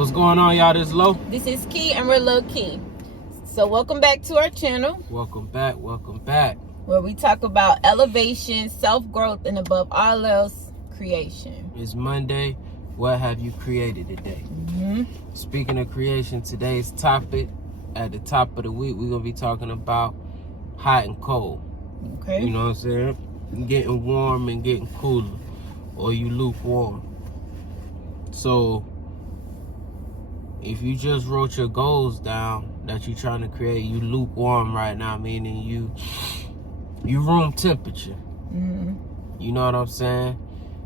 What's going on, y'all? This is Low. This is Key, and we're Low Key. So welcome back to our channel. Welcome back. Where we talk about elevation, self-growth, and above all else, creation. It's Monday. What have you created today? Speaking of creation, today's topic, at the top of the week, we're going to be talking about hot and cold. Okay. You know what I'm saying? Getting warm and getting cooler. Or you lukewarm. So, if you just wrote your goals down that you're trying to create, you lukewarm right now, meaning you room temperature. You know what I'm saying?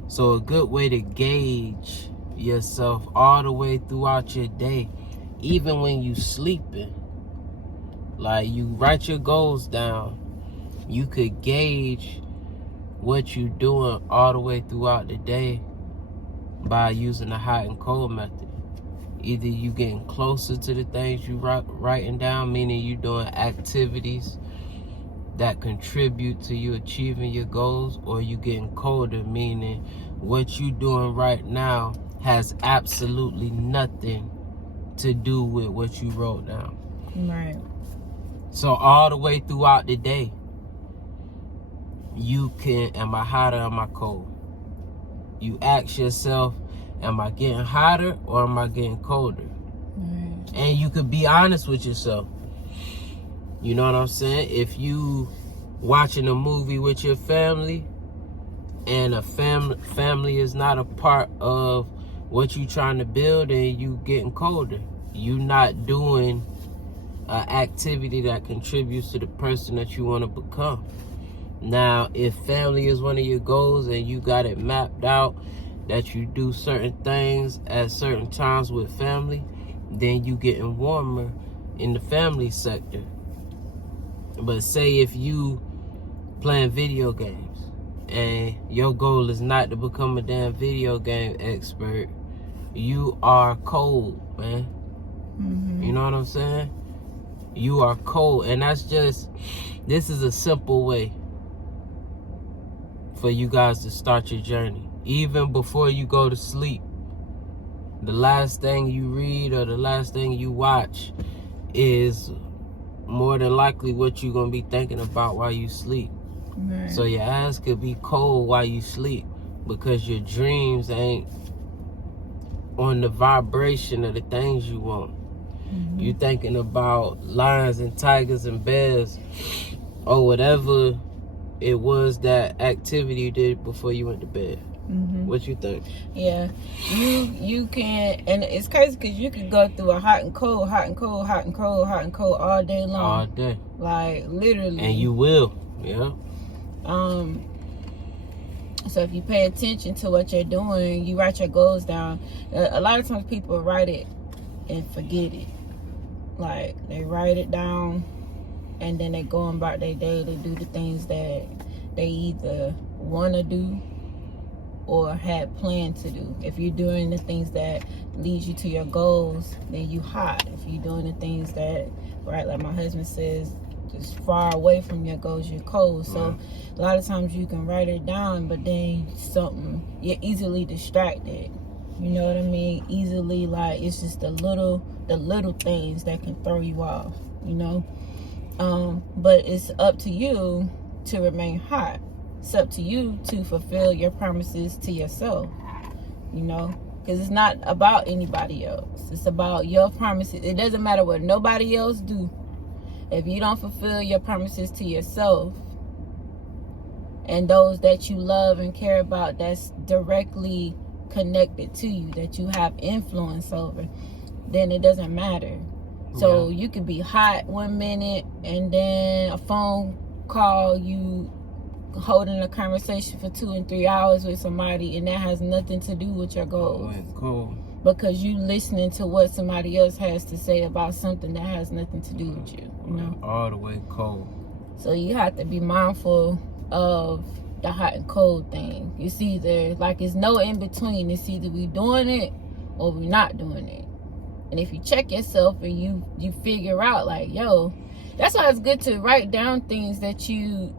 So a good way to gauge yourself all the way throughout your day, even when you sleeping, like you write your goals down, you could gauge what you doing all the way throughout the day by using the hot and cold method. Either you getting closer to the things you writing down, meaning you doing activities that contribute to you achieving your goals, or you getting colder, meaning what you doing right now has absolutely nothing to do with what you wrote down. Right. So all the way throughout the day, you can, am I hot or am I cold? You ask yourself, am I getting hotter or am I getting colder? Right. And you could be honest with yourself. You know what I'm saying? If you watching a movie with your family and a family is not a part of what you trying to build, and you getting colder. You not doing an activity that contributes to the person that you want to become. Now, if family is one of your goals and you got it mapped out that you do certain things at certain times with family, then you getting warmer in the family sector. But say if you playing video games and your goal is not to become a damn video game expert, you are cold, man. You know what I'm saying? You are cold. And that's just, this is a simple way for you guys to start your journey. Even before you go to sleep, the last thing you read or the last thing you watch is more than likely what you're going to be thinking about while you sleep. Right. So your ass could be cold while you sleep because your dreams ain't on the vibration of the things you want. You thinking about lions and tigers and bears or whatever it was that activity you did before you went to bed. What you think? Yeah, you can, and it's crazy because you can go through a hot and cold all day long. All day. Like literally. And you will, yeah. So if you pay attention to what you're doing, you write your goals down. A lot of times people write it and forget it. Like they write it down and then they go about their day. They do the things that they either want to do or had planned to do. If you're doing the things that lead you to your goals, then you hot. If you're doing the things that, right, like my husband says, just far away from your goals, you're cold. So a lot of times you can write it down, but then you're easily distracted. You know what I mean? Easily, like, it's just the little things that can throw you off, you know? But it's up to you to remain hot. It's up to you to fulfill your promises to yourself, you know? Because it's not about anybody else. It's about your promises. It doesn't matter what nobody else do. If you don't fulfill your promises to yourself and those that you love and care about, that's directly connected to you, that you have influence over, then it doesn't matter. So you could be hot 1 minute and then a phone call, you holding a conversation for 2 and 3 hours with somebody, and that has nothing to do with your goals. Cool. Because you listening to what somebody else has to say about something that has nothing to do with you, you know? All the way cold. So you have to be mindful of the hot and cold thing. It's either, like, it's no in between. It's either we doing it or we not doing it. And if you check yourself and you figure out, like, yo, that's why it's good to write down things that you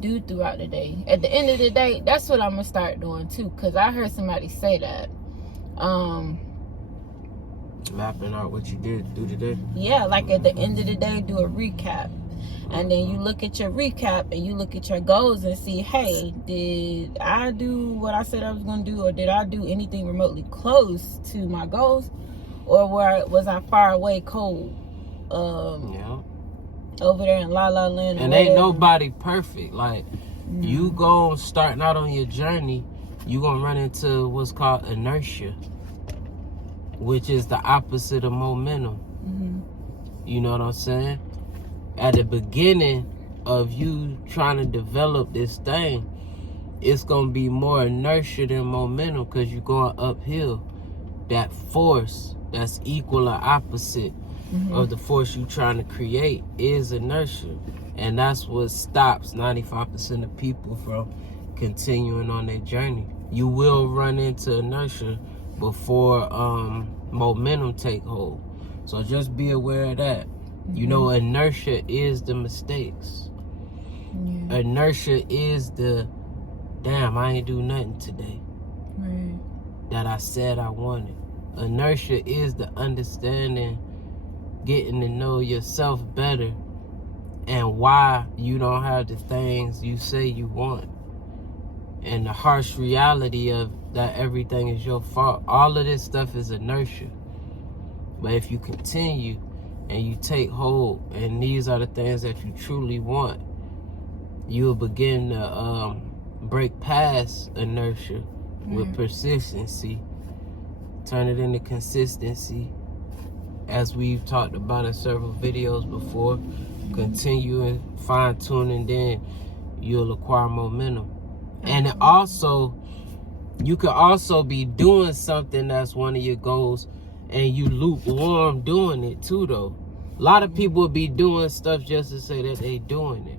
do throughout the day. At the end of the day, that's what I'm gonna start doing too, because I heard somebody say that Mapping out what you did do today. Yeah, like at the end of the day, do a recap. And then you look at your recap and you look at your goals and see, hey, did I do what I said I was going to do? Or did I do anything remotely close to my goals? Or was I far away cold? Yeah. Over there in La La Land. And ain't nobody perfect. Like, you go starting out on your journey, you going to run into what's called inertia, which is the opposite of momentum. You know what I'm saying? At the beginning of you trying to develop this thing, it's going to be more inertia than momentum because you're going uphill. That force that's equal or opposite of the force you're trying to create is inertia. And that's what stops 95% of people from continuing on their journey. You will run into inertia before momentum take hold. So just be aware of that. You know, inertia is the mistakes. Yeah. Inertia is the, damn, I ain't do nothing today. Right. That I said I wanted. Inertia is the understanding, getting to know yourself better and why you don't have the things you say you want. And the harsh reality of that everything is your fault. All of this stuff is inertia. But if you continue and you take hold, and these are the things that you truly want, you'll begin to break past inertia with persistency, turn it into consistency, as we've talked about in several videos before. Continue and fine-tuning, then you'll acquire momentum. And it also, you could also be doing something that's one of your goals, and you lukewarm doing it too, though. A lot of people will be doing stuff just to say that they doing it.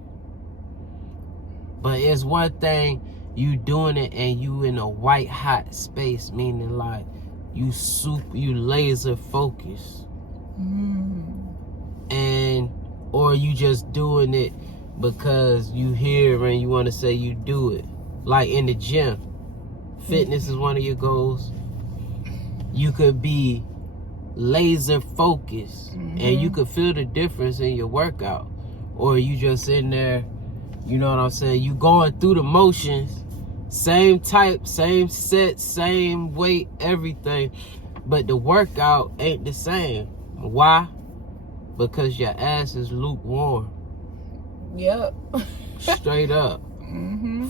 But it's one thing you doing it and you in a white hot space, meaning like you laser focused. And or you just doing it because you hear and you want to say you do it. Like in the gym, fitness is one of your goals. You could be laser focused and you could feel the difference in your workout. Or you just in there, you know what I'm saying, you going through the motions, same type, same set, same weight, everything, but the workout ain't the same. Why? Because your ass is lukewarm. Yep. Straight up.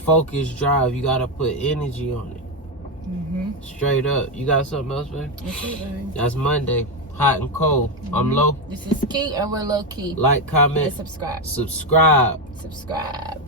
Focus, drive, you gotta put energy on it. Straight up. You got something else, man? That's Monday. Hot and cold. I'm low. This is Key and we're low key. Like, comment, and subscribe. Subscribe. Subscribe.